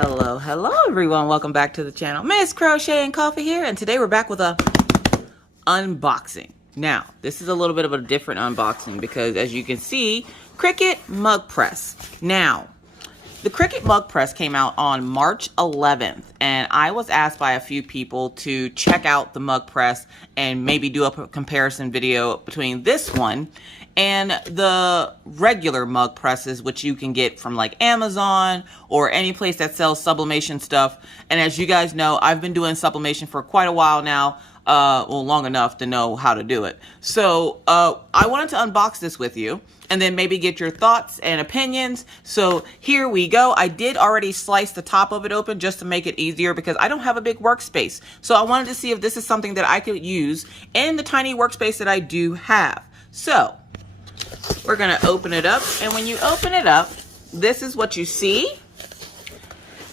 Hello everyone. Welcome back to the channel. Miss Crochet and Coffee here, and today we're back with a unboxing. Now, this is a little bit of a different unboxing because as you can see, Cricut Mug Press. Now, the Cricut Mug Press came out on March 11th, and I was asked by a few people to check out the Mug Press and maybe do a comparison video between this one and the regular mug presses, which you can get from like Amazon or any place that sells sublimation stuff. And as you guys know, I've been doing sublimation for quite a while now, well, long enough to know how to do it. So I wanted to unbox this with you and then maybe get your thoughts and opinions. So here we go. I did already slice the top of it open just to make it easier because I don't have a big workspace. So I wanted to see if this is something that I could use in the tiny workspace that I do have. So we're gonna open it up, and when you open it up, this is what you see.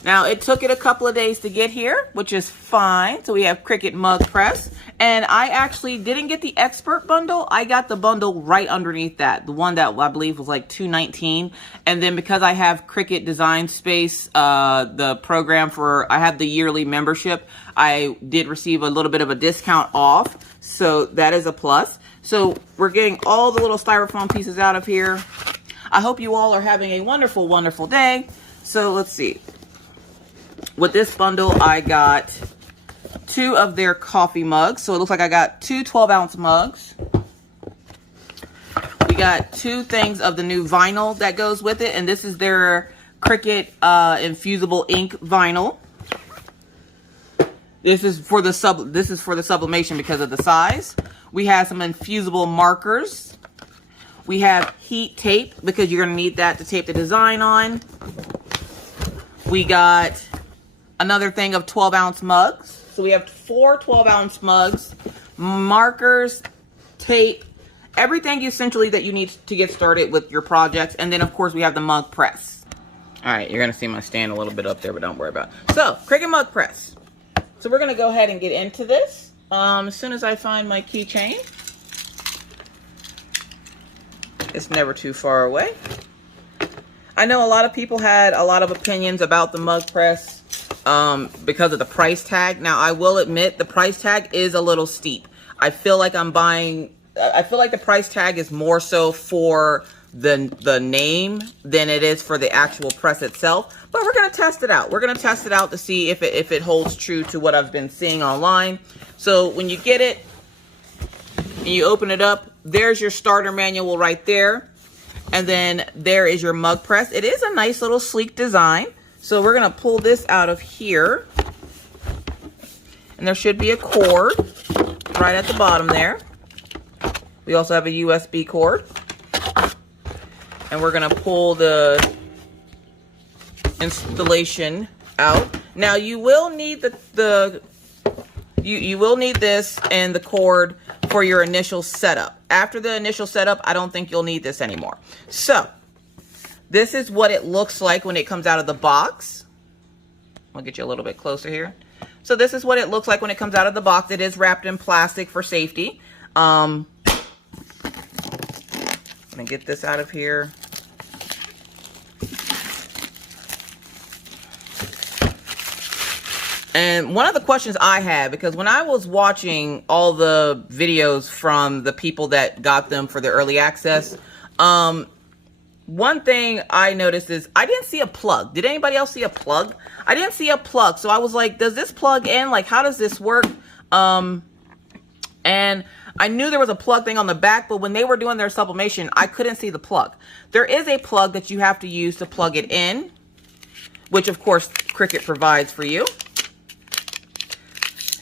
Now, it took it a couple of days to get here, which is fine. So we have Cricut Mug Press, and I actually didn't get the expert bundle. I got the bundle right underneath that, the one that I believe was like $2.19. And then because I have Cricut Design Space, the program I have the yearly membership, I did receive a little bit of a discount off. So that is a plus. So we're getting all the little styrofoam pieces out of here. I hope you all are having a wonderful, wonderful day. So let's see. With this bundle, I got 2 of their coffee mugs. So it looks like I got 2 12-ounce mugs. We got 2 things of the new vinyl that goes with it. And this is their Cricut infusible ink vinyl. This is for the sublimation because of the size. We have some infusible markers. We have heat tape because you're going to need that to tape the design on. We got another thing of 12-ounce mugs. So we have 4 12-ounce mugs, markers, tape, everything essentially that you need to get started with your projects. And then, of course, we have the mug press. All right, you're going to see my stand a little bit up there, but don't worry about it. So, Cricut Mug Press. So we're going to go ahead and get into this. As soon as I find my keychain. It's never too far away. I know a lot of people had a lot of opinions about the mug press because of the price tag. Now, I will admit the price tag is a little steep. I feel like the price tag is more so for the name than it is for the actual press itself. But we're going to test it out. We're going to test it out to see if it holds true to what I've been seeing online. So when you get it and you open it up, there's your starter manual right there. And then there is your mug press. It is a nice little sleek design. So we're going to pull this out of here. And there should be a cord right at the bottom there. We also have a USB cord. And we're going to pull the installation out. Now you will need you will need this and the cord for your initial setup. After the initial setup, I don't think you'll need this anymore. So this is what it looks like when it comes out of the box. I'll get you a little bit closer here. So this is what it looks like when it comes out of the box. It is wrapped in plastic for safety. I'm gonna get this out of here. And one of the questions I had, because when I was watching all the videos from the people that got them for the early access, one thing I noticed is I didn't see a plug. Did anybody else see a plug? I didn't see a plug. So I was like, does this plug in? Like, how does this work? And I knew there was a plug thing on the back, but when they were doing their sublimation, I couldn't see the plug. There is a plug that you have to use to plug it in, which of course Cricut provides for you.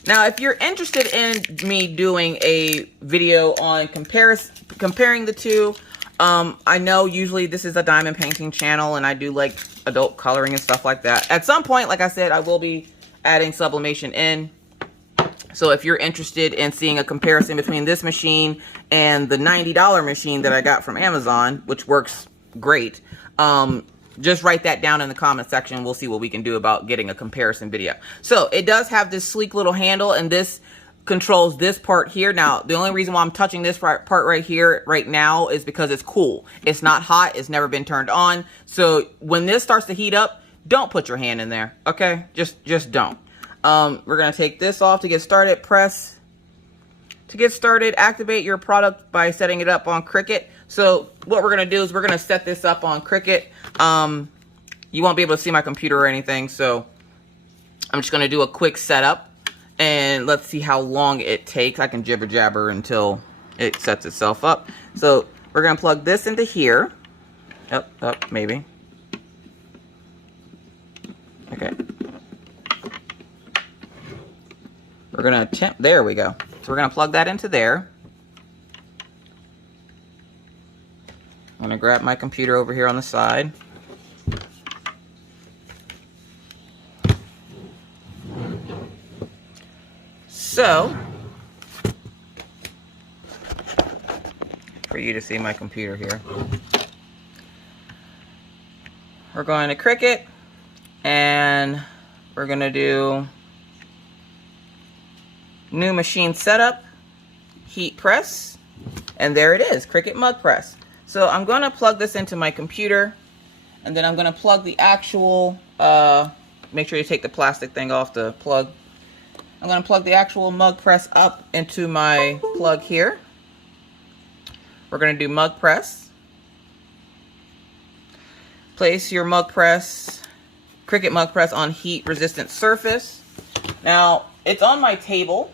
Now, if you're interested in me doing a video on comparing the two, I know usually this is a diamond painting channel and I do like adult coloring and stuff like that. At some point, like I said, I will be adding sublimation in. So if you're interested in seeing a comparison between this machine and the $90 machine that I got from Amazon, which works great, just write that down in the comment section. We'll see what we can do about getting a comparison video. So it does have this sleek little handle, and this controls this part here. Now, the only reason why I'm touching this part right here right now is because it's cool. It's not hot. It's never been turned on. So when this starts to heat up, don't put your hand in there, okay? Just don't. We're gonna take this off to get started. Press to get started. Activate your product by setting it up on Cricut. So what we're gonna do is we're gonna set this up on Cricut. You won't be able to see my computer or anything, so I'm just gonna do a quick setup and let's see how long it takes. I can jibber jabber until it sets itself up. So we're gonna plug this into here. Up, maybe. Okay. We're gonna attempt, there we go. So we're gonna plug that into there. I'm gonna grab my computer over here on the side. So, for you to see my computer here, we're going to Cricut and we're going to do new machine setup, heat press, and there it is, Cricut Mug Press. So I'm going to plug this into my computer and then I'm going to plug the actual, make sure you take the plastic thing off the plug. I'm going to plug the actual mug press up into my plug here. We're going to do mug press. Place your mug press, Cricut mug press on heat resistant surface. Now, it's on my table,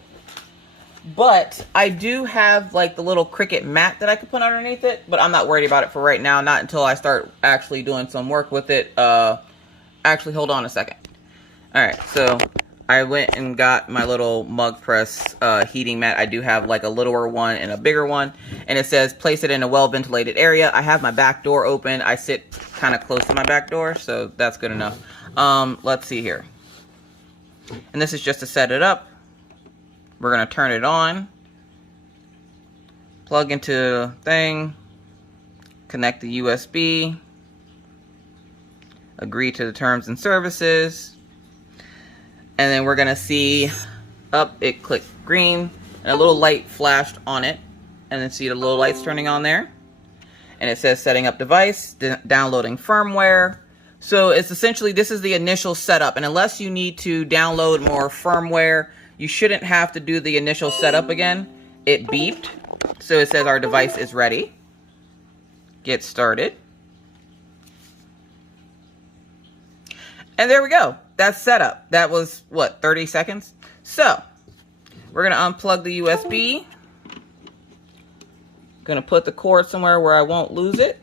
but I do have like the little Cricut mat that I could put underneath it, but I'm not worried about it for right now, not until I start actually doing some work with it. Actually, hold on a second. All right, so I went and got my little mug press heating mat. I do have like a littler one and a bigger one. And it says place it in a well-ventilated area. I have my back door open. I sit kind of close to my back door, so that's good enough. Let's see here. And this is just to set it up. We're going to turn it on. Plug into thing. Connect the USB. Agree to the terms and services. And then we're going to see up, it clicked green, and a little light flashed on it. And then see the little lights turning on there. And it says setting up device, downloading firmware. So it's essentially, this is the initial setup. And unless you need to download more firmware, you shouldn't have to do the initial setup again. It beeped. So it says our device is ready. Get started. And there we go. That's set up. That was, what, 30 seconds? So, we're going to unplug the USB. Going to put the cord somewhere where I won't lose it.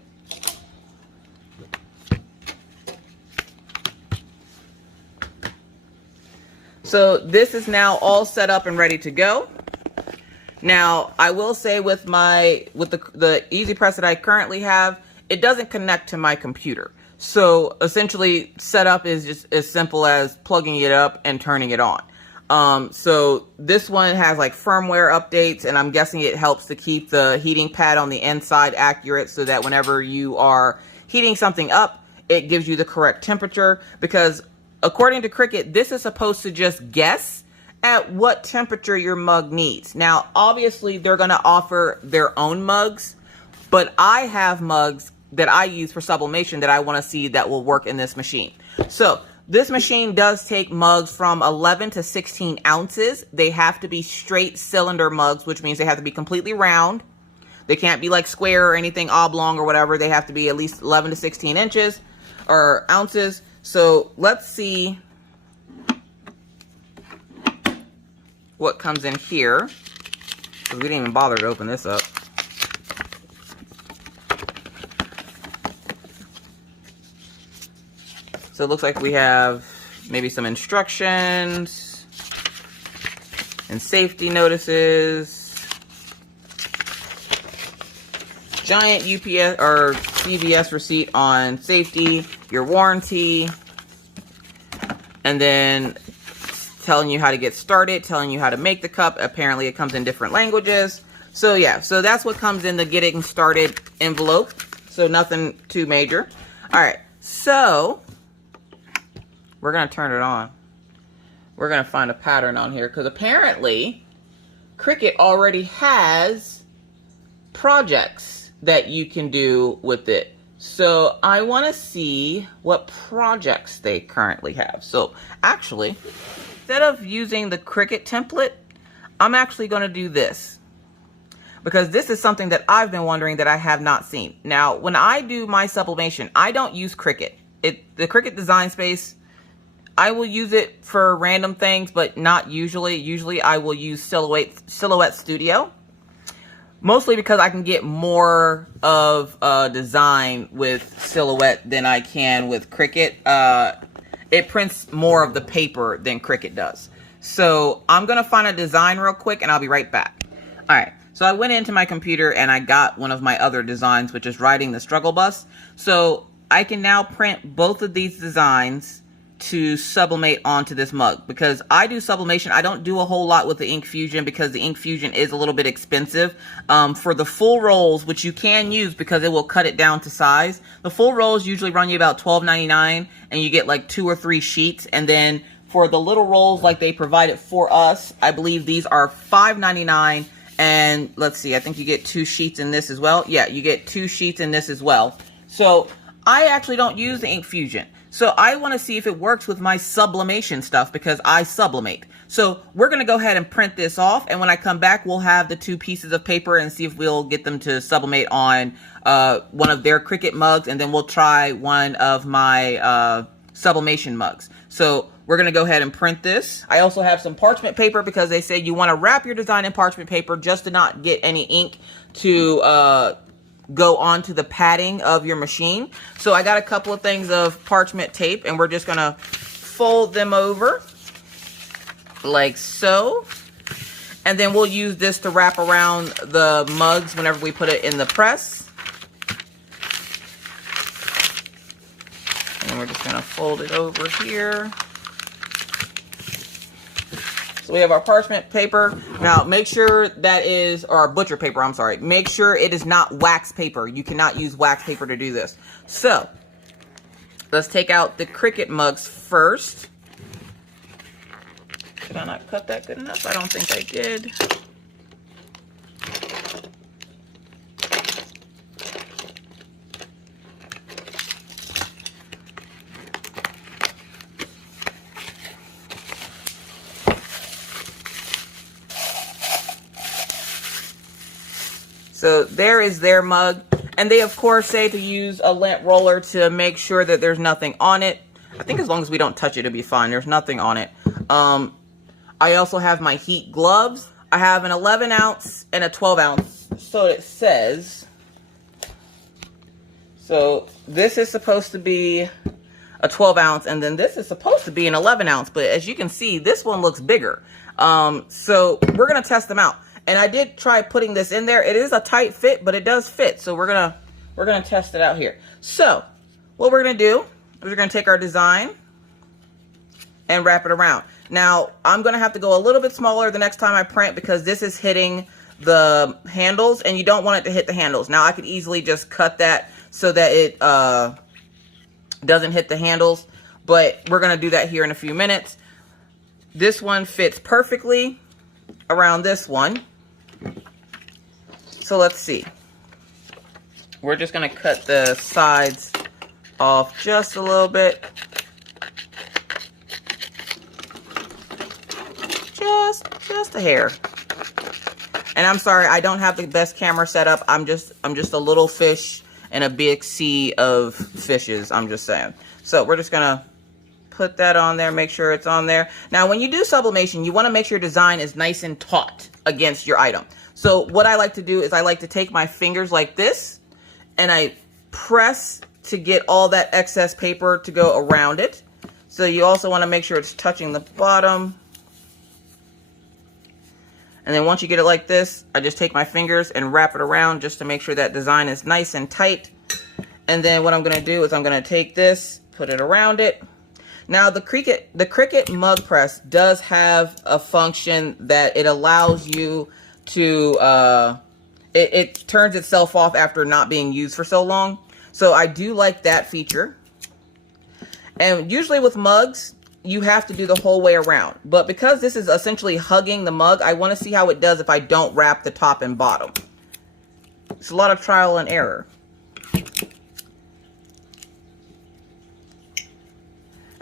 So, this is now all set up and ready to go. Now, I will say with the Easy Press that I currently have, it doesn't connect to my computer. So essentially, setup is just as simple as plugging it up and turning it on. So this one has like firmware updates, and I'm guessing it helps to keep the heating pad on the inside accurate so that whenever you are heating something up, it gives you the correct temperature. Because according to Cricut, this is supposed to just guess at what temperature your mug needs. Now, obviously, they're going to offer their own mugs, but I have mugs that I use for sublimation that I want to see that will work in this machine. So this machine does take mugs from 11 to 16 ounces. They have to be straight cylinder mugs, which means they have to be completely round. They can't be like square or anything oblong or whatever. They have to be at least 11 to 16 inches or ounces. So let's see what comes in here, because we didn't even bother to open this up. So it looks like we have maybe some instructions and safety notices, giant UPS or CVS receipt on safety, your warranty, and then telling you how to get started, telling you how to make the cup. Apparently it comes in different languages. So yeah, so that's what comes in the getting started envelope. So nothing too major. All right, so we're going to turn it on. We're going to find a pattern on here because apparently Cricut already has projects that you can do with it. So I want to see what projects they currently have. So actually, instead of using the Cricut template, I'm actually going to do this, because this is something that I've been wondering that I have not seen. Now, when I do my sublimation, I don't use Cricut. The Cricut Design Space, I will use it for random things, but not usually. Usually I will use Silhouette Studio, mostly because I can get more of a design with Silhouette than I can with Cricut. It prints more of the paper than Cricut does. So I'm going to find a design real quick and I'll be right back. All right. So I went into my computer and I got one of my other designs, which is Riding the Struggle Bus. So I can now print both of these designs to sublimate onto this mug, because I do sublimation. I don't do a whole lot with the ink fusion because the ink fusion is a little bit expensive. For the full rolls, which you can use because it will cut it down to size, the full rolls usually run you about $12.99 and you get like 2 or 3 sheets. And then for the little rolls like they provided for us, I believe these are $5.99. And let's see, I think you get 2 sheets in this as well. Yeah, you get 2 sheets in this as well. So I actually don't use the ink fusion. So I want to see if it works with my sublimation stuff, because I sublimate. So we're going to go ahead and print this off. And when I come back, we'll have the 2 pieces of paper and see if we'll get them to sublimate on one of their Cricut mugs. And then we'll try one of my sublimation mugs. So we're going to go ahead and print this. I also have some parchment paper, because they say you want to wrap your design in parchment paper just to not get any ink to go onto the padding of your machine. So I got a couple of things of parchment tape, and we're just going to fold them over like so. And then we'll use this to wrap around the mugs whenever we put it in the press. And we're just going to fold it over here. So we have our parchment paper. Now make sure that is, or our butcher paper, I'm sorry. Make sure it is not wax paper. You cannot use wax paper to do this. So let's take out the Cricut mugs first. Did I not cut that good enough? I don't think I did. So there is their mug. And they, of course, say to use a lint roller to make sure that there's nothing on it. I think as long as we don't touch it, it'll be fine. There's nothing on it. I also have my heat gloves. I have an 11 ounce and a 12 ounce. So it says. So this is supposed to be a 12 ounce. And then this is supposed to be an 11 ounce. But as you can see, this one looks bigger. So we're going to test them out. And I did try putting this in there. It is a tight fit, but it does fit. So we're gonna test it out here. So what we're gonna do is we're gonna take our design and wrap it around. Now I'm gonna have to go a little bit smaller the next time I print, because this is hitting the handles and you don't want it to hit the handles. Now I could easily just cut that so that it doesn't hit the handles, but we're gonna do that here in a few minutes. This one fits perfectly around this one. So let's see. We're just going to cut the sides off just a little bit. Just a hair. And I'm sorry, I don't have the best camera set up. I'm just a little fish in a big sea of fishes, I'm just saying. So we're just going to put that on there, make sure it's on there. Now, when you do sublimation, you want to make sure your design is nice and taut against your item. So what I like to do is I like to take my fingers like this and I press to get all that excess paper to go around it. So you also want to make sure it's touching the bottom. And then once you get it like this, I just take my fingers and wrap it around just to make sure that design is nice and tight. And then what I'm going to do is I'm going to take this, put it around it. Now the Cricut Mug Press does have a function that it allows you to, it turns itself off after not being used for so long. So I do like that feature. And usually with mugs, you have to do the whole way around. But because this is essentially hugging the mug, I want to see how it does if I don't wrap the top and bottom. It's a lot of trial and error.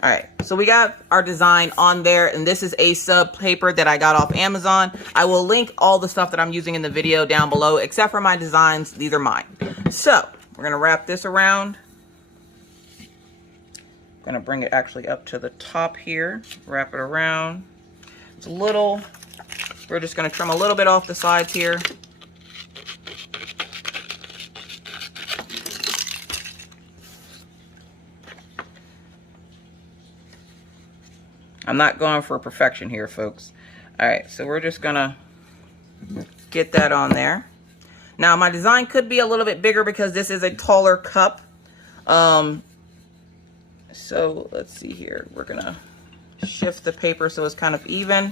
All right, so we got our design on there, and this is a sub paper that I got off Amazon. I will link all the stuff that I'm using in the video down below, except for my designs. These are mine. So we're gonna wrap this around. Gonna bring it actually up to the top here, wrap it around. It's a little, we're just gonna trim a little bit off the sides here. I'm not going for perfection here, folks. All right, so we're just gonna get that on there. Now, my design could be a little bit bigger because this is a taller cup. So let's see here. We're gonna shift the paper so it's kind of even.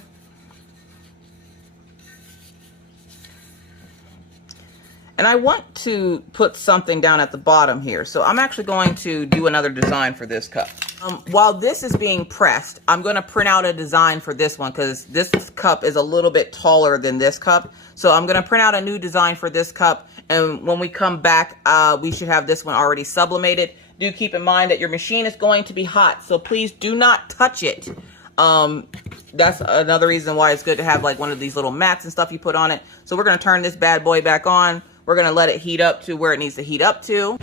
And I want to put something down at the bottom here. So I'm actually going to do another design for this cup. While this is being pressed, I'm going to print out a design for this one because this cup is a little bit taller than this cup. So I'm going to print out a new design for this cup. And when we come back, we should have this one already sublimated. Do keep in mind that your machine is going to be hot, so please do not touch it. That's another reason why it's good to have like one of these little mats and stuff you put on it. So we're going to turn this bad boy back on. We're going to let it heat up to where it needs to heat up to.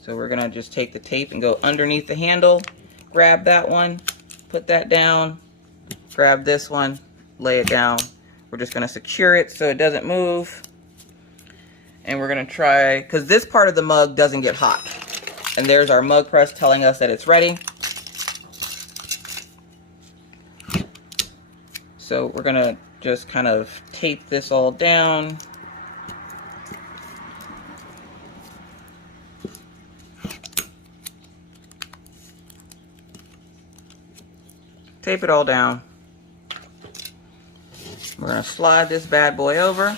So we're going to just take the tape and go underneath the handle, grab that one, put that down, grab this one, lay it down. We're just going to secure it so it doesn't move. And we're going to try, because this part of the mug doesn't get hot. And there's our mug press telling us that it's ready. So we're going to just kind of tape this all down. Tape it all down. We're going to slide this bad boy over.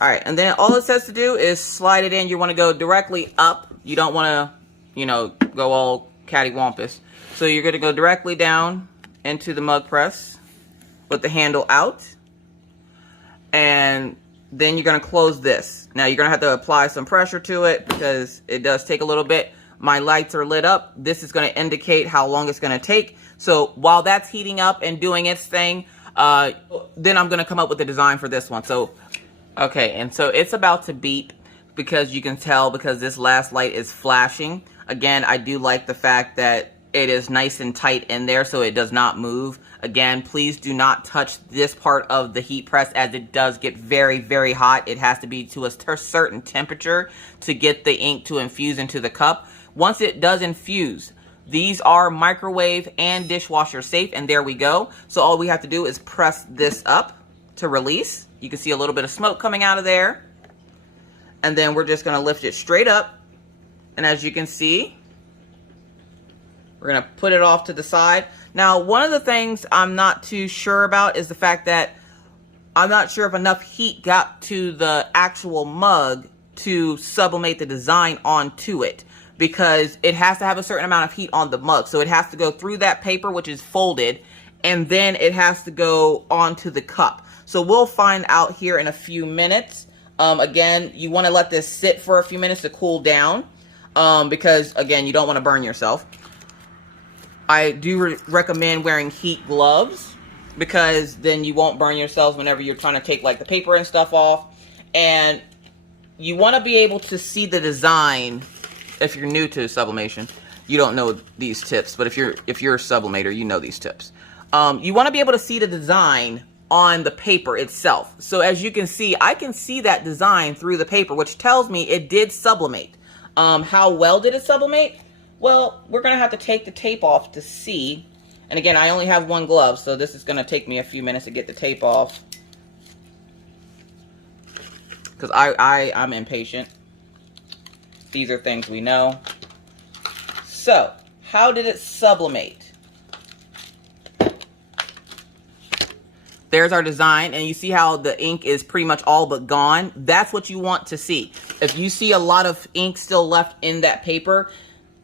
All right, and then all it says to do is slide it in. You want to go directly up. You don't want to, you know, go all cattywampus. So you're going to go directly down into the mug press with the handle out. And then you're going to close this. Now you're going to have to apply some pressure to it because it does take a little bit. My lights are lit up. This is going to indicate how long it's going to take. So while that's heating up and doing its thing, then I'm going to come up with the design for this one. So, okay, and so it's about to beep because you can tell because this last light is flashing. Again, I do like the fact that it is nice and tight in there so it does not move. Again, please do not touch this part of the heat press as it does get very, very hot. It has to be to a certain temperature to get the ink to infuse into the cup. Once it does infuse, these are microwave and dishwasher safe, and there we go. So all we have to do is press this up to release. You can see a little bit of smoke coming out of there. And then we're just going to lift it straight up. And as you can see, we're going to put it off to the side. Now, one of the things I'm not too sure about is the fact that I'm not sure if enough heat got to the actual mug to sublimate the design onto it, because it has to have a certain amount of heat on the mug. So it has to go through that paper, which is folded, and then it has to go onto the cup. So we'll find out here in a few minutes. Again, you want to let this sit for a few minutes to cool down, because again, you don't want to burn yourself. I do recommend wearing heat gloves, because then you won't burn yourselves whenever you're trying to take like the paper and stuff off. And you want to be able to see the design. If you're new to sublimation, you don't know these tips, but if you're a sublimator, you know these tips. You want to be able to see the design on the paper itself. So as you can see, I can see that design through the paper, which tells me it did sublimate. How well did it sublimate? Well, we're going to have to take the tape off to see. And again, I only have one glove, so this is going to take me a few minutes to get the tape off, because I'm impatient. These are things we know. So, how did it sublimate? There's our design, and you see how the ink is pretty much all but gone. That's what you want to see. If you see a lot of ink still left in that paper,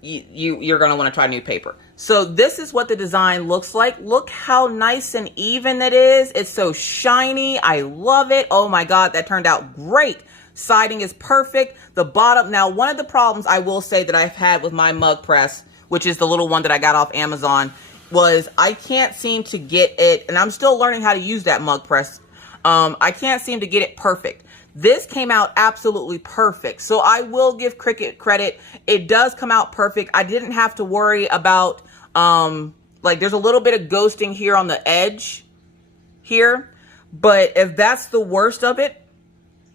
you're going to want to try new paper. So this is what the design looks like. Look how nice and even it is. It's so shiny. I love it. Oh my God, that turned out great. Siding is perfect. The bottom, now one of the problems I will say that I've had with my mug press which is the little one that I got off Amazon, was I can't seem to get it, and I'm still learning how to use that mug press. I can't seem to get it perfect. This came out absolutely perfect. So I will give Cricut credit. It does come out perfect. I didn't have to worry about, like there's a little bit of ghosting here on the edge here. But if that's the worst of it,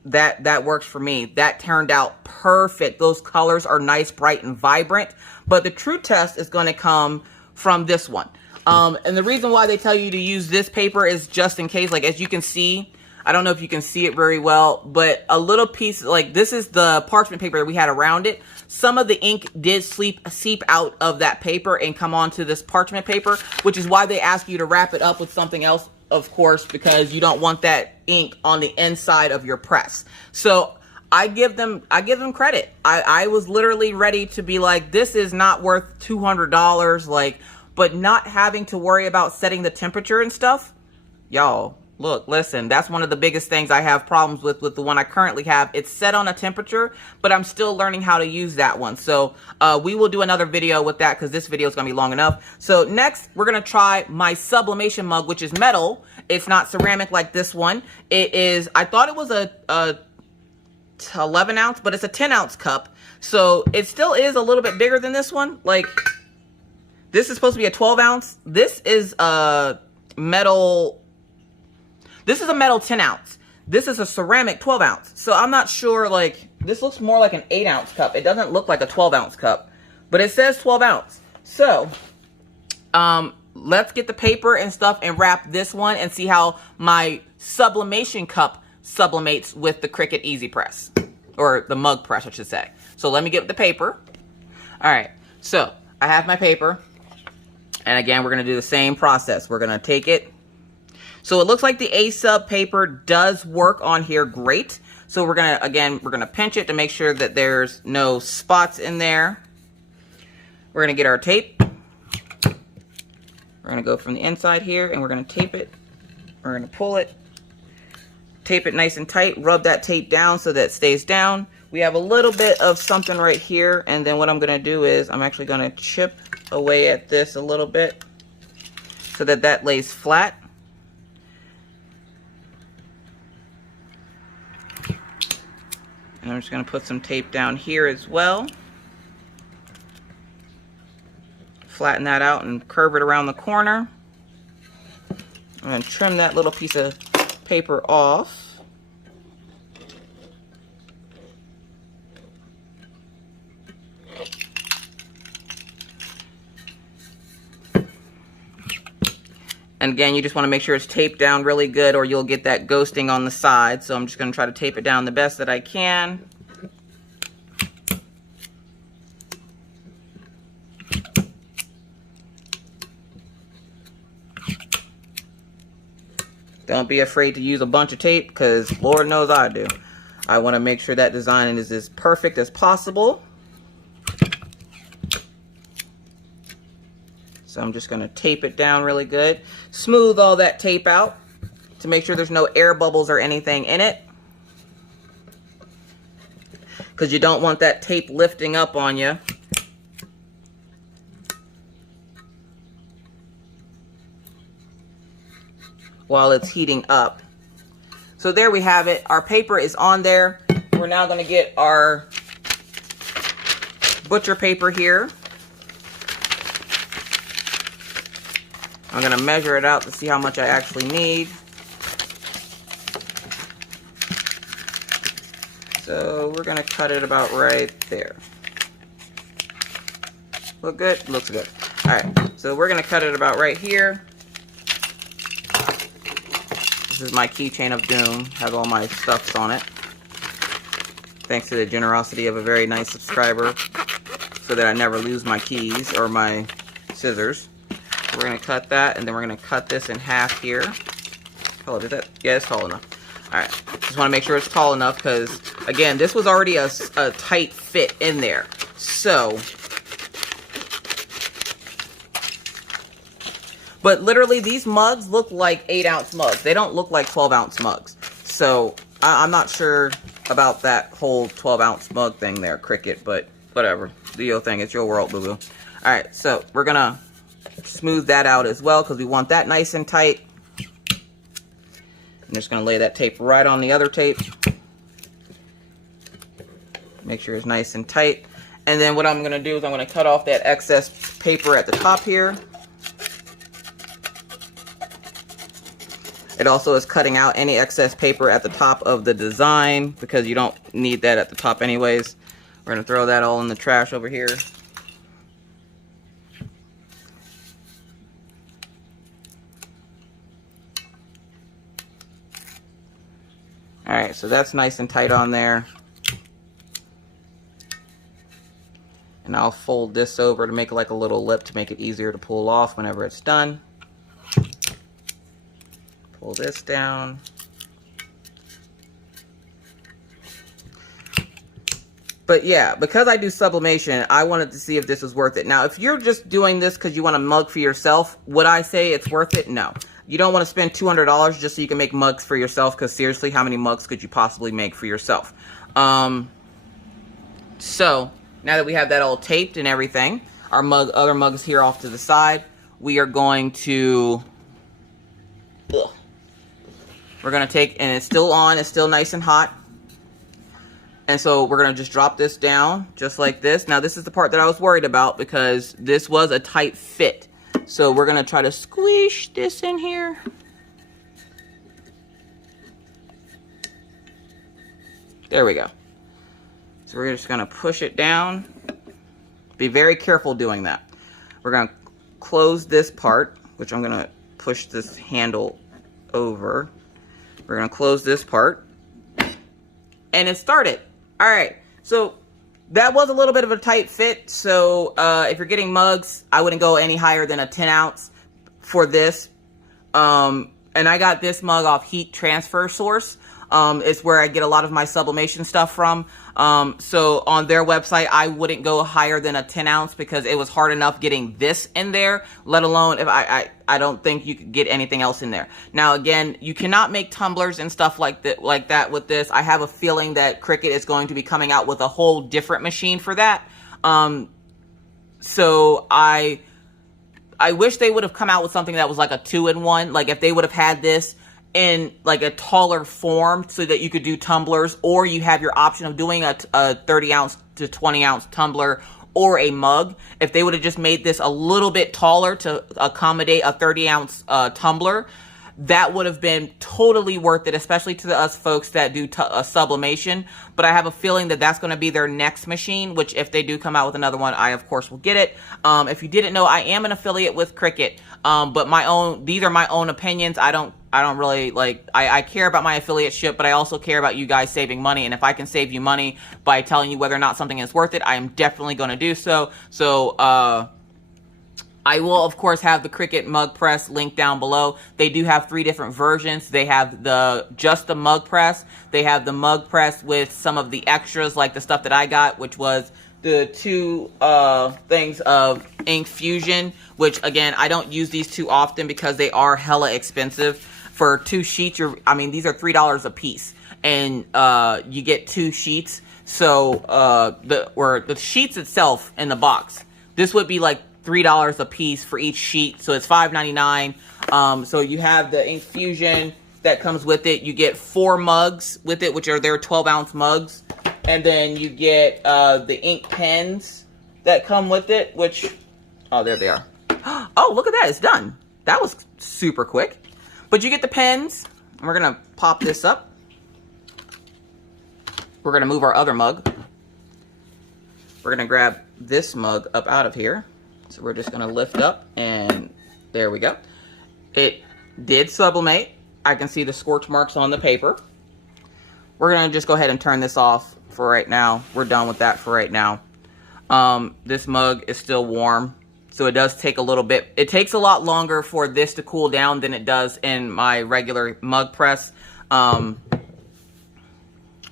that works for me. That turned out perfect. Those colors are nice, bright, and vibrant. But the true test is going to come from this one. And the reason why they tell you to use this paper is just in case, like as you can see, I don't know if you can see it very well, but a little piece, like this is the parchment paper that we had around it. Some of the ink did seep out of that paper and come onto this parchment paper, which is why they ask you to wrap it up with something else, of course, because you don't want that ink on the inside of your press. So I give them credit. I was literally ready to be like, this is not worth $200, like, but not having to worry about setting the temperature and stuff. Y'all, look, listen, that's one of the biggest things I have problems with the one I currently have. It's set on a temperature, but I'm still learning how to use that one. So we will do another video with that because this video is going to be long enough. So next, we're going to try my sublimation mug, which is metal. It's not ceramic like this one. It is, I thought it was a 11 ounce, but it's a 10 ounce cup. So it still is a little bit bigger than this one. Like, this is supposed to be a 12 ounce. This is a metal. This is a metal 10 ounce. This is a ceramic 12 ounce. So I'm not sure, like, this looks more like an 8 ounce cup. It doesn't look like a 12 ounce cup, but it says 12 ounce. So, let's get the paper and stuff and wrap this one and see how my sublimation cup sublimates with the Cricut Easy Press, or the mug press, I should say. So let me get the paper. All right, so I have my paper. And again, we're going to do the same process. We're going to take it. So it looks like the A-sub paper does work on here great. So we're going to, again, we're going to pinch it to make sure that there's no spots in there. We're going to get our tape. We're going to go from the inside here and we're going to tape it. We're going to pull it. Tape it nice and tight. Rub that tape down so that it stays down. We have a little bit of something right here. And then what I'm going to do is I'm actually going to chip away at this a little bit so that that lays flat. And I'm just going to put some tape down here as well. Flatten that out and curve it around the corner. I'm going to trim that little piece of paper off. And again, you just want to make sure it's taped down really good or you'll get that ghosting on the side. So I'm just going to try to tape it down the best that I can. Don't be afraid to use a bunch of tape because Lord knows I do. I want to make sure that design is as perfect as possible. So I'm just going to tape it down really good. Smooth all that tape out to make sure there's no air bubbles or anything in it. Because you don't want that tape lifting up on you. While it's heating up. So there we have it. Our paper is on there. We're now going to get our butcher paper here. I'm going to measure it out to see how much I actually need. So we're going to cut it about right there. Look good? Looks good. Alright, so we're going to cut it about right here. This is my keychain of doom. Has all my stuffs on it. Thanks to the generosity of a very nice subscriber, so that I never lose my keys or my scissors. We're going to cut that, and then we're going to cut this in half here. Oh, did that? Yeah, it's tall enough. Alright, just want to make sure it's tall enough because, again, this was already a tight fit in there. So, but literally these mugs look like 8-ounce mugs. They don't look like 12-ounce mugs. So, I'm not sure about that whole 12-ounce mug thing there, Cricut, but whatever. Do your thing. It's your world, boo-boo. All right, so we're gonna smooth that out as well because we want that nice and tight. I'm just gonna lay that tape right on the other tape. Make sure it's nice and tight. And then what I'm gonna do is I'm gonna cut off that excess paper at the top here. It also is cutting out any excess paper at the top of the design because you don't need that at the top anyways. We're gonna throw that all in the trash over here. All right, so that's nice and tight on there. And I'll fold this over to make it like a little lip to make it easier to pull off whenever it's done. Pull this down. But yeah, because I do sublimation, I wanted to see if this was worth it. Now, if you're just doing this because you want a mug for yourself, would I say it's worth it? No. You don't want to spend $200 just so you can make mugs for yourself, because seriously, how many mugs could you possibly make for yourself? So, now that we have that all taped and everything, our other mug is here off to the side. We are going to... We're going to take, and it's still on, it's still nice and hot. And so we're going to just drop this down, just like this. Now, this is the part that I was worried about, because this was a tight fit. So we're going to try to squish this in here. There we go. So we're just going to push it down. Be very careful doing that. We're going to close this part, which I'm going to push this handle over. We're going to close this part. And it started. All right. So that was a little bit of a tight fit. So if you're getting mugs, I wouldn't go any higher than a 10 ounce for this. And I got this mug off Heat Transfer Source. It's where I get a lot of my sublimation stuff from. So on their website, I wouldn't go higher than a 10 ounce because it was hard enough getting this in there, let alone if I don't think you could get anything else in there. Now, again, you cannot make tumblers and stuff like that with this. I have a feeling that Cricut is going to be coming out with a whole different machine for that. So I wish they would have come out with something that was like a 2-in-1. Like if they would have had this in like a taller form so that you could do tumblers, or you have your option of doing a 30 ounce to 20 ounce tumbler or a mug. If they would have just made this a little bit taller to accommodate a 30 ounce tumbler, that would have been totally worth it, especially to us folks that do sublimation. But I have a feeling that that's going to be their next machine, which if they do come out with another one, I of course will get it. If you didn't know, I am an affiliate with Cricut, but these are my own opinions. I don't really I care about my affiliateship, but I also care about you guys saving money. And if I can save you money by telling you whether or not something is worth it, I am definitely going to do so. So, I will, of course, have the Cricut Mug Press link down below. They do have 3 different versions. They have just the Mug Press. They have the Mug Press with some of the extras, like the stuff that I got, which was the 2 things of ink fusion, which, again, I don't use these too often because they are hella expensive. For 2 sheets, these are $3 a piece, and you get 2 sheets. So the sheets itself in the box, this would be like $3 a piece for each sheet, so it's $5.99. So you have the ink fusion that comes with it. You get 4 mugs with it, which are their 12-ounce mugs, and then you get the ink pens that come with it, which, oh, there they are. Oh, look at that, it's done. That was super quick. But you get the pens, and we're gonna pop this up. We're gonna move our other mug. We're gonna grab this mug up out of here. So we're just going to lift up, and there we go. It did sublimate. I can see the scorch marks on the paper. We're going to just go ahead and turn this off for right now. We're done with that for right now. This mug is still warm, so it does take a little bit. It takes a lot longer for this to cool down than it does in my regular mug press. I'm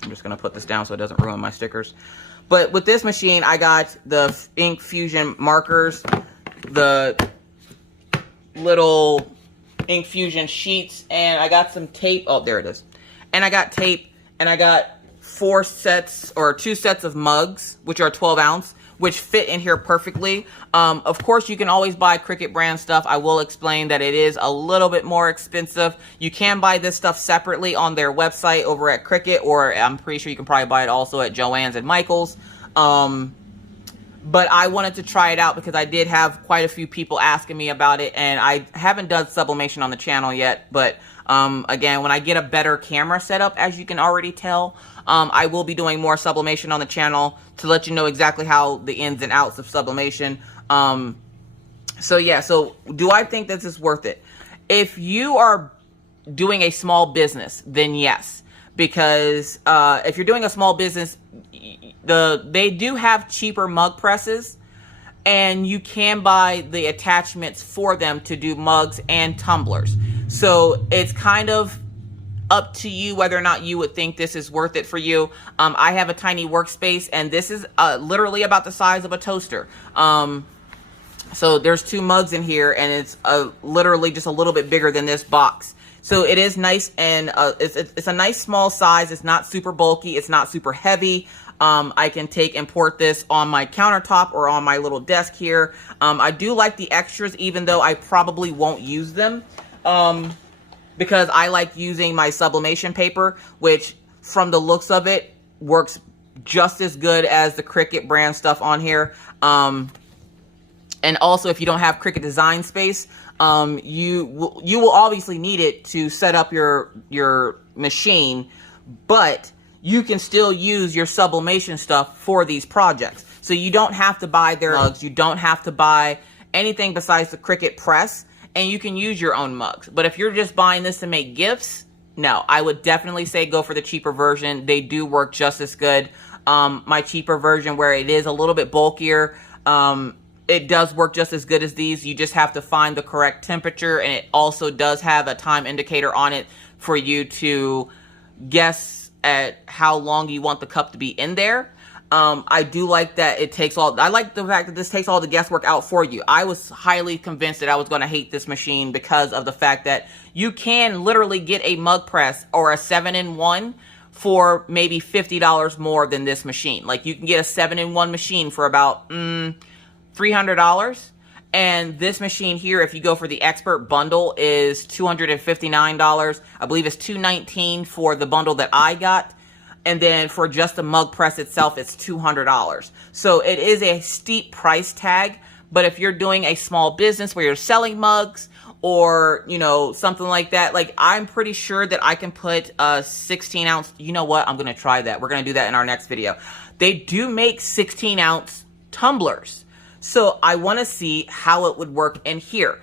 just going to put this down so it doesn't ruin my stickers. But with this machine, I got the ink fusion markers, the little ink fusion sheets, and I got some tape. Oh, there it is. And I got tape, and I got 2 sets of mugs, which are 12 ounce, which fit in here perfectly. Of course, you can always buy Cricut brand stuff. I will explain that it is a little bit more expensive. You can buy this stuff separately on their website over at Cricut, or I'm pretty sure you can probably buy it also at Joann's and Michael's. But I wanted to try it out because I did have quite a few people asking me about it, and I haven't done sublimation on the channel yet. But again, when I get a better camera setup, as you can already tell, I will be doing more sublimation on the channel to let you know exactly how the ins and outs of sublimation. So yeah, so do I think this is worth it? If you are doing a small business, then yes. Because if you're doing a small business, they do have cheaper mug presses, and you can buy the attachments for them to do mugs and tumblers. So it's kind of up to you whether or not you would think this is worth it for you. I have a tiny workspace, and this is literally about the size of a toaster. So there's 2 mugs in here, and it's literally just a little bit bigger than this box. So it is nice, and it's a nice small size. It's not super bulky. It's not super heavy. I can take and port this on my countertop or on my little desk here. I do like the extras, even though I probably won't use them, because I like using my sublimation paper, which from the looks of it works just as good as the Cricut brand stuff on here. And also, if you don't have Cricut design space, you will obviously need it to set up your machine, but you can still use your sublimation stuff for these projects. So you don't have to buy their mugs. You don't have to buy anything besides the Cricut press, and you can use your own mugs. But if you're just buying this to make gifts, no, I would definitely say go for the cheaper version. They do work just as good. My cheaper version, where it is a little bit bulkier, it does work just as good as these. You just have to find the correct temperature, and it also does have a time indicator on it for you to guess at how long you want the cup to be in there. I do like that it takes all, I like the fact that this takes all the guesswork out for you. I was highly convinced that I was going to hate this machine because of the fact that you can literally get a mug press or a 7-in-1 for maybe $50 more than this machine. Like, you can get a 7-in-1 machine for about $300. And this machine here, if you go for the expert bundle, is $259. I believe it's $219 for the bundle that I got. And then for just the mug press itself, it's $200. So it is a steep price tag. But if you're doing a small business where you're selling mugs or, you know, something like that, like, I'm pretty sure that I can put a 16-ounce. You know what? I'm going to try that. We're going to do that in our next video. They do make 16-ounce tumblers. So I want to see how it would work in here.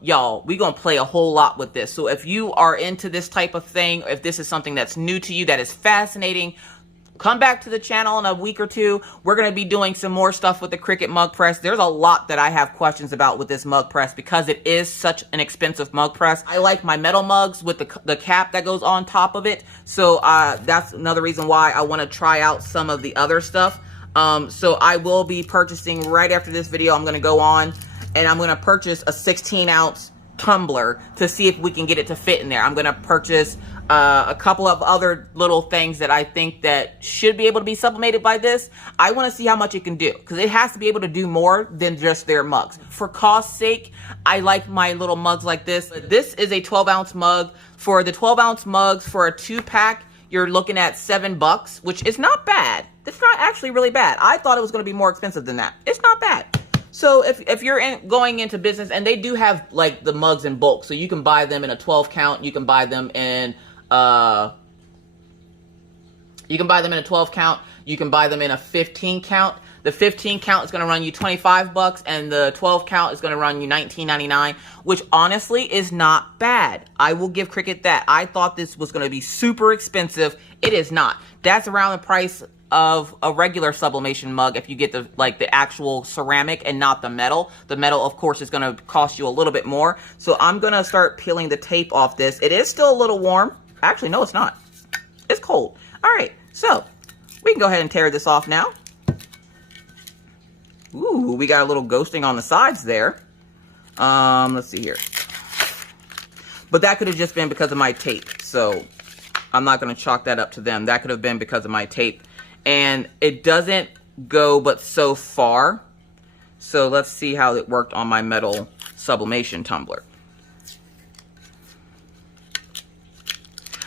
Y'all, we're going to play a whole lot with this. So if you are into this type of thing, if this is something that's new to you, that is fascinating, come back to the channel in a week or two. We're going to be doing some more stuff with the Cricut Mug Press. There's a lot that I have questions about with this mug press because it is such an expensive mug press. I like my metal mugs with the cap that goes on top of it. So that's another reason why I want to try out some of the other stuff. So I will be purchasing right after this video. I'm going to go on and I'm going to purchase a 16-ounce tumbler to see if we can get it to fit in there. I'm going to purchase a couple of other little things that I think that should be able to be sublimated by this. I want to see how much it can do because it has to be able to do more than just their mugs. For cost's sake, I like my little mugs like this. This is a 12-ounce mug. For the 12-ounce mugs for a 2-pack, you're looking at $7, which is not bad. It's not actually really bad. I thought it was going to be more expensive than that. It's not bad. So if you're going into business, and they do have like the mugs in bulk, so you can buy them in a 12 count. You can buy them in a 12 count. You can buy them in a 15 count. The 15 count is going to run you $25, and the 12 count is going to run you $19.99, which honestly is not bad. I will give Cricut that. I thought this was going to be super expensive. It is not. That's around the price of a regular sublimation mug if you get the actual ceramic and not the metal. The metal, of course, is going to cost you a little bit more. So I'm going to start peeling the tape off this. It is still a little warm. Actually, no, it's not. It's cold. All right, so we can go ahead and tear this off now. Ooh, we got a little ghosting on the sides there. Let's see here. But that could have just been because of my tape. So I'm not going to chalk that up to them. That could have been because of my tape. And it doesn't go but so far. So let's see how it worked on my metal sublimation tumbler.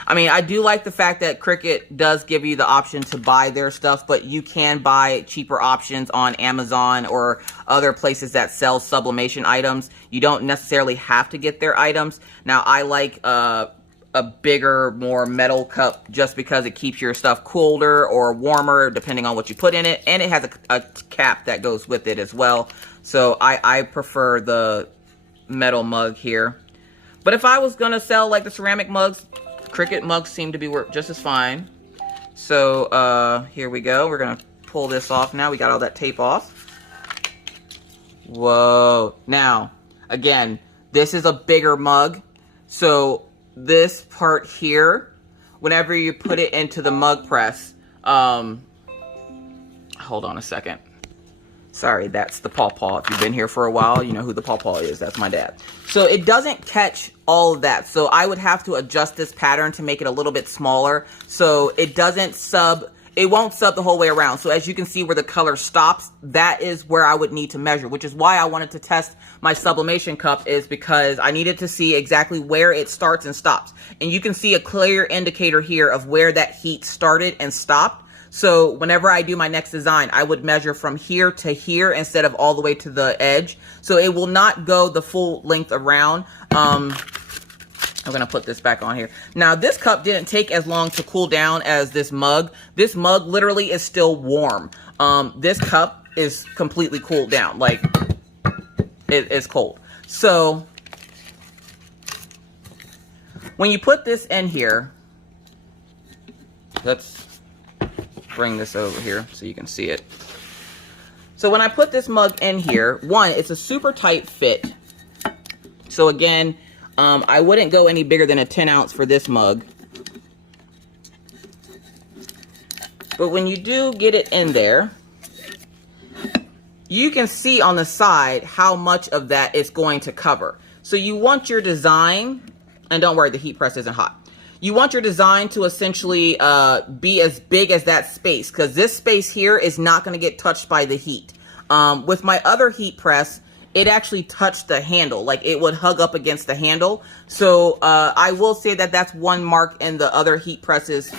I mean, I do like the fact that Cricut does give you the option to buy their stuff, but you can buy cheaper options on Amazon or other places that sell sublimation items. You don't necessarily have to get their items. Now, I like a bigger, more metal cup just because it keeps your stuff colder or warmer depending on what you put in it. And it has a cap that goes with it as well. So I prefer the metal mug here. But if I was going to sell like the ceramic mugs, Cricut mugs seem to be work just as fine. So here we go. We're gonna pull this off now. We got all that tape off. Whoa. Now, again, this is a bigger mug. So this part here, whenever you put it into the mug press, hold on a second. Sorry, that's the pawpaw. If you've been here for a while, you know who the pawpaw is. That's my dad. So it doesn't catch all of that. So I would have to adjust this pattern to make it a little bit smaller. So it doesn't it won't sub the whole way around. So as you can see where the color stops, that is where I would need to measure, which is why I wanted to test my sublimation cup, is because I needed to see exactly where it starts and stops. And you can see a clear indicator here of where that heat started and stopped. So whenever I do my next design, I would measure from here to here instead of all the way to the edge. So it will not go the full length around. I'm going to put this back on here. Now, this cup didn't take as long to cool down as this mug. This mug literally is still warm. This cup is completely cooled down. Like, it's cold. So when you put this in here, let's bring this over here so you can see it. So when I put this mug in here, one, it's a super tight fit. So again, I wouldn't go any bigger than a 10 ounce for this mug. But when you do get it in there, you can see on the side how much of that it's going to cover. So you want your design, and don't worry, the heat press isn't hot. You want your design to essentially be as big as that space, because this space here is not going to get touched by the heat. With my other heat press, it actually touched the handle, like it would hug up against the handle. So I will say that that's one mark in the other heat presses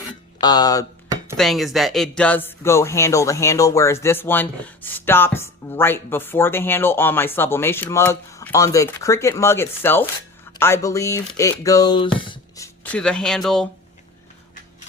thing, is that it does go handle to handle, whereas this one stops right before the handle on my sublimation mug. On the Cricut mug itself, I believe it goes to the handle.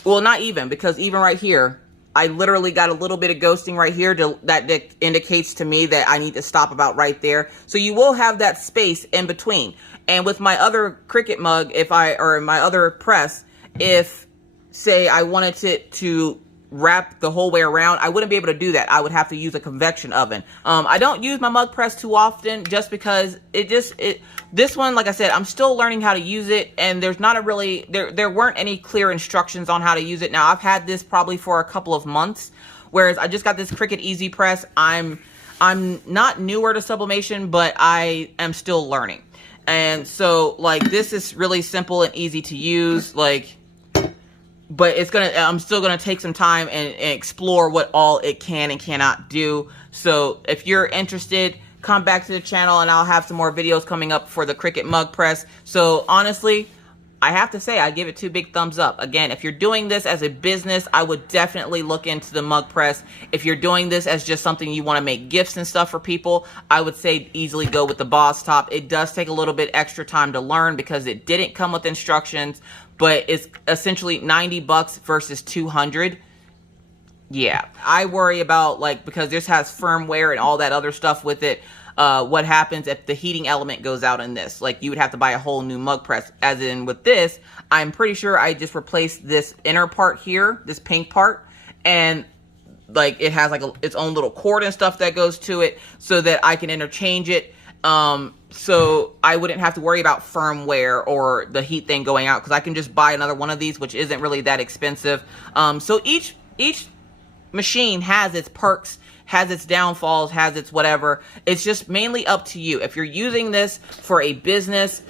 Well, not even, because even right here, I literally got a little bit of ghosting right here that indicates to me that I need to stop about right there. So you will have that space in between. And with my other Cricut mug, or my other press, if say I wanted it to wrap the whole way around, I wouldn't be able to do that. I would have to use a convection oven. I don't use my mug press too often, just because this one, like I said, I'm still learning how to use it, and there's not there weren't any clear instructions on how to use it. Now, I've had this probably for a couple of months, whereas I just got this Cricut Easy Press. I'm not newer to sublimation, but I am still learning. And so, like, this is really simple and easy to use, like, but I'm still gonna take some time and explore what all it can and cannot do. So if you're interested, come back to the channel and I'll have some more videos coming up for the Cricut Mug Press. So honestly, I have to say, I give it 2 big thumbs up. Again, if you're doing this as a business, I would definitely look into the mug press. If you're doing this as just something you want to make gifts and stuff for people, I would say easily go with the Boss Top. It does take a little bit extra time to learn because it didn't come with instructions, but it's essentially 90 bucks versus 200. Yeah, I worry about, like, because this has firmware and all that other stuff with it, what happens if the heating element goes out in this. Like, you would have to buy a whole new mug press. As in with this, I'm pretty sure I just replaced this inner part here, this pink part, and like it has like its own little cord and stuff that goes to it so that I can interchange it. So I wouldn't have to worry about firmware or the heat thing going out, because I can just buy another one of these, which isn't really that expensive. So each machine has its perks, has its downfalls, has its whatever. It's just mainly up to you. If you're using this for a business,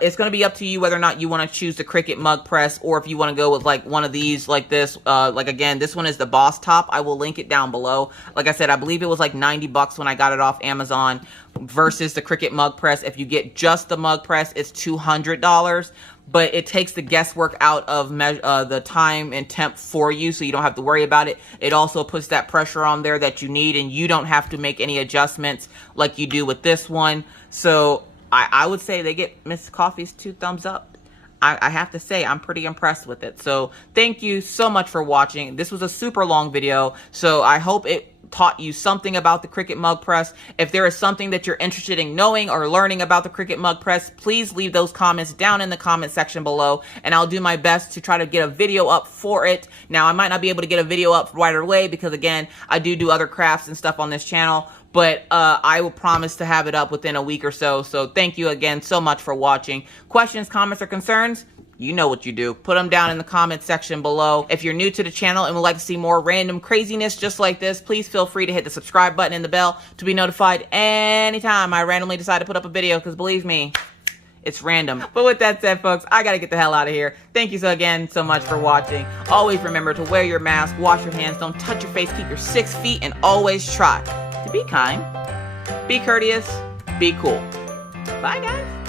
It's going to be up to you whether or not you want to choose the Cricut Mug Press, or if you want to go with like one of these like this. Like again, this one is the Boss Top. I will link it down below. Like I said, I believe it was like 90 bucks when I got it off Amazon versus the Cricut Mug Press. If you get just the Mug Press, it's $200. But it takes the guesswork out of the time and temp for you, so you don't have to worry about it. It also puts that pressure on there that you need, and you don't have to make any adjustments like you do with this one. So I would say they get Miss Coffee's 2 thumbs up. I have to say, I'm pretty impressed with it. So thank you so much for watching. This was a super long video, so I hope it taught you something about the Cricut Mug Press. If there is something that you're interested in knowing or learning about the Cricut Mug Press, please leave those comments down in the comment section below, and I'll do my best to try to get a video up for it. Now, I might not be able to get a video up right away because, again, I do other crafts and stuff on this channel, but I will promise to have it up within a week or so. So thank you again so much for watching. Questions, comments, or concerns? You know what you do. Put them down in the comment section below. If you're new to the channel and would like to see more random craziness just like this, please feel free to hit the subscribe button and the bell to be notified anytime I randomly decide to put up a video, because believe me, it's random. But with that said, folks, I gotta get the hell out of here. Thank you again so much for watching. Always remember to wear your mask, wash your hands, don't touch your face, keep your 6 feet, and always try to be kind, be courteous, be cool. Bye, guys.